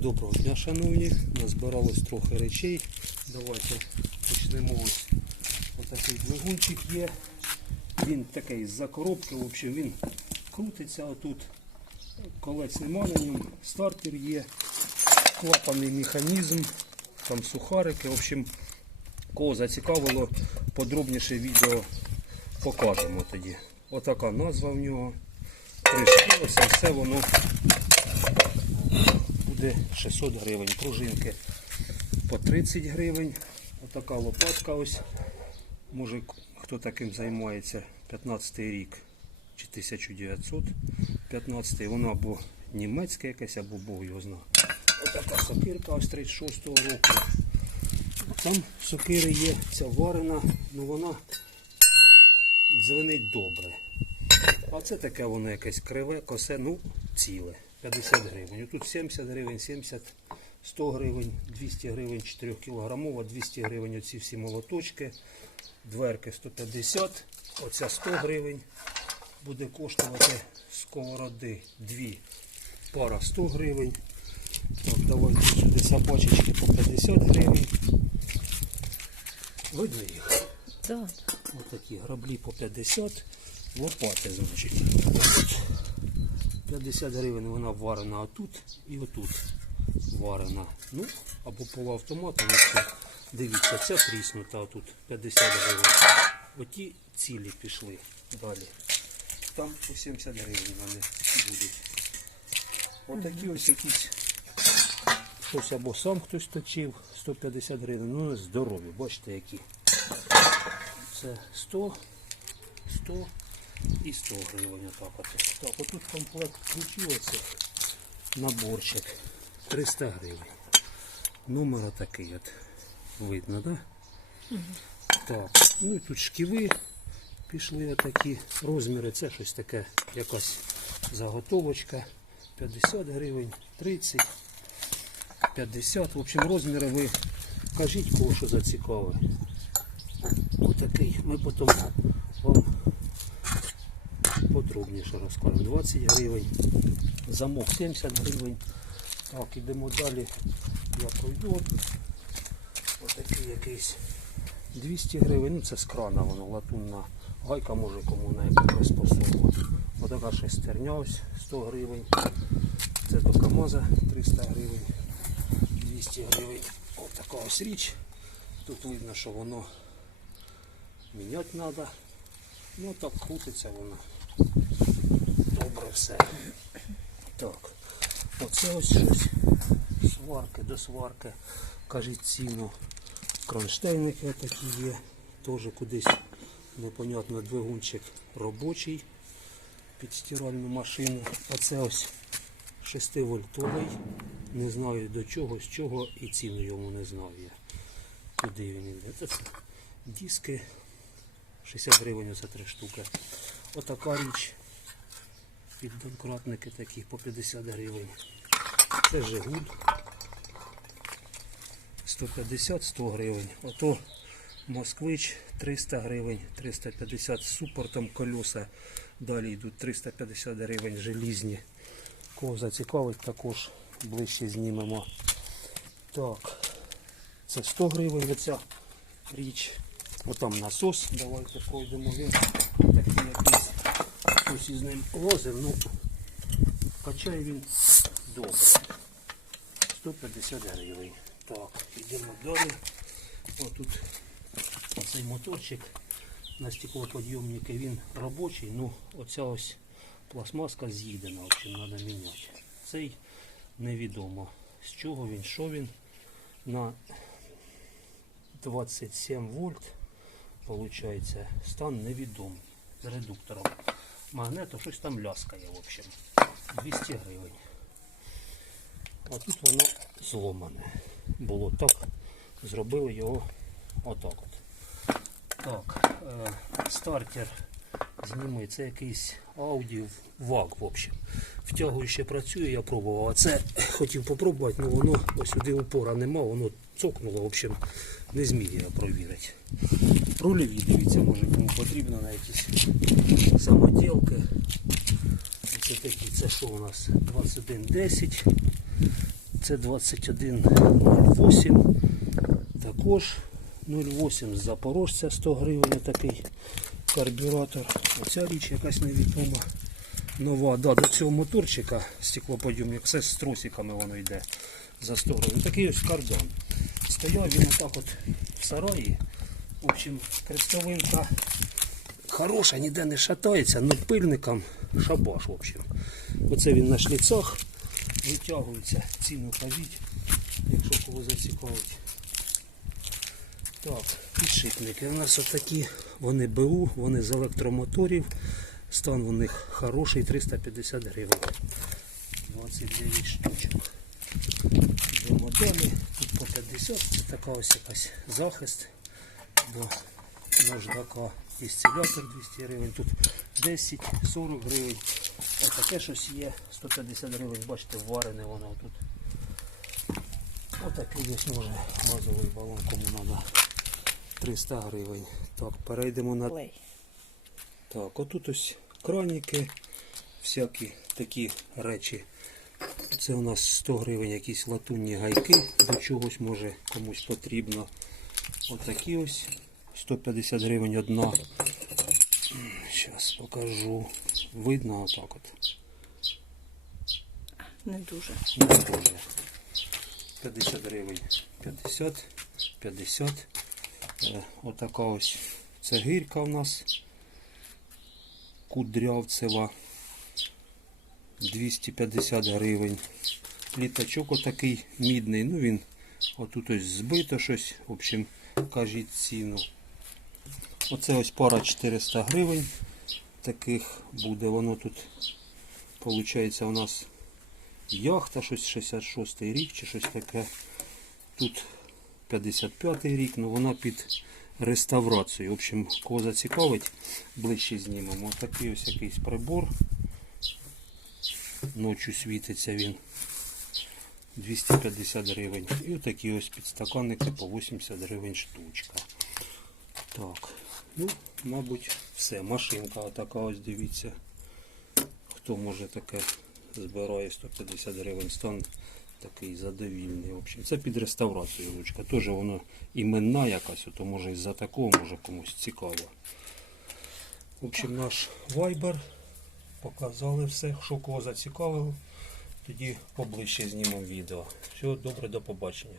Доброго дня, шановні. Назбиралось трохи речей. Давайте почнемо. Ось отакий двигунчик є. Він такий з-за коробки, в общем, він крутиться отут. Колець нема на ньому, стартер є, клапаний механізм, там сухарики. В общем, кого зацікавило, подробніше відео покажемо тоді. Отака назва в нього. Пришилося, все воно буде 600 гривень. Пружинки по 30 гривень. Отака лопатка ось. Може хто таким займається 15 рік чи 1915 Воно або німецьке якесь, або Бог його знає. Отака сокирка ось 36-го року. Там сокири є, ця варена, ну вона дзвенить добре. А це таке воно якесь криве, косе, ну, ціле. 50 гривень. Тут 70 гривень, 70, 100 гривень, 200 гривень 4 кілограмова, 200 гривень оці всі молоточки, дверки 150, оця 100 гривень буде коштувати сковороди 2 пара 100 гривень. Так, давайте сюди собачечки по 50 гривень. Видно їх? Так. Отакі граблі по 50, лопати, значить. 50 гривень вона варена отут і отут варена. Ну, або полуавтоматом. Дивіться, ця тріснута отут 50 гривень. Оті цілі пішли далі. Там по 70 гривень вони будуть. Отакі ось якісь. Хтось або сам хтось точив, 150 гривень. Ну, здорові, бачите які. Це 100, 100 і 100 гривень. Отак от. Так, отут комплект ключів оцих. Наборчик 300 гривень. Номер такий от. Видно, так? Да? Так, ну і тут шківи пішли отакі. Розміри це щось таке, якась заготовочка. 50 гривень, 30, 50. В общем, розміри ви кажіть, кого що зацікавить. Отакий. Ми потім подробніше розкажемо. 20 гривень, замок 70 гривень. Так, ідемо далі. Я пройду. Отакий якийсь 200 гривень. Ну це з крана воно, латунна гайка може кому на яку приспособу. Отака шестерня ось 100 гривень. Це до КАМАЗа 300 гривень, 200 гривень. Отака ось річ. Тут видно, що воно міняти треба. Ну так крутиться воно. Добре все. Так. Оце ось щось. Сварки до сварки. Кажіть ціну. Кронштейники такі є. Теж кудись непонятно двигунчик робочий під стиральну машину. А це ось 6 вольтовий. Не знаю до чого, з чого і ціну йому не знаю я. Куди він йде. Це диски 60 гривень оце три штуки. Отака річ. Піддонкратники такі по 50 гривень. Це Жигуль. 150-100 гривень. Ото Москвич 300 гривень, 350 з супортом колеса. Далі йдуть 350 гривень желізні. Кого зацікавить, також ближче знімемо. Так, це 100 гривень оця річ. Отам насос. Давайте пройдемо він. Хтось із ним возив. Ну, качає він добре. 150 гривень. Так, йдемо далі. Отут цей моторчик на стеклоподйомники, він робочий, ну оця ось пластмаска з'їдена, в общем, треба міняти. Цей невідомо з чого він, що він на 27 вольт, виходить, стан невідомий з редуктором. Магнето щось там ляскає, в общем, 200 гривень. А тут воно зломане. Було так, зробили його отак от. Так, е, стартер зніми, це якийсь Audi ВАГ, в общем. Втягуюче працює, я пробував, а це хотів попробувати, але воно ось сюди упора нема, воно цокнуло, в общем, не зміг я провірити. Рульові, дивіться, може кому потрібно на якісь самоділки. Це такі, це що у нас? 2110. Це 21,08. Також 0,8 з Запорожця 100 гривень такий карбюратор. Оця річ якась невідома. Нова, да, до цього моторчика стеклоподйомник, все з тросиками воно йде за 100 гривень. Такий ось кардан. Стояв він отак от в сараї. В общем, крестовинка хороша, ніде не шатається, але пильником шабаш, в общем. Оце він на шліцах витягується, ціну кажіть, якщо кого зацікавить. Так, підшипники. У нас отакі, вони БУ, вони з електромоторів. Стан у них хороший, 350 гривень. 29 штучок. Йдемо далі. Тут по 50. Це така ось якась захист до наждака. Ісцелятор 200 гривень. Тут 10-40 гривень. Отаке щось є. 150 гривень. Бачите, варене воно тут. Отакий десь може газовий балон, кому треба. 300 гривень. Так, перейдемо на так, отут ось краніки, всякі такі речі. Це у нас 100 гривень якісь латунні гайки, до чогось може комусь потрібно. Отакі ось 150 гривень одна. Зараз покажу. Видно отак от. Не дуже. Не дуже. 50 гривень. 50, 50. Е, Отака ось це гирька у нас. Кудрявцева. 250 гривень. Літачок отакий мідний. Ну він отут ось збито щось. В общем, кажіть ціну. Оце ось пара 400 гривень. Таких буде. Воно тут, виходить, у нас яхта, щось 66 рік чи щось таке. Тут 55 рік, ну вона під реставрацію. В общем, кого зацікавить, ближче знімемо. Такий ось якийсь прибор. Ночі світиться він 250 гривень. І отакі ось підстаканники по 80 гривень штучка. Так, ну, мабуть, все. Машинка така ось дивіться. Хто може таке збирає 150 гривень стан такий задовільний. В общем, це під реставрацію ручка. Теж воно іменна якась, то може із-за такого може комусь цікаво. В общем, наш вайбер. Показали все, що кого зацікавило. Тоді поближче знімемо відео. Всього добре, до побачення.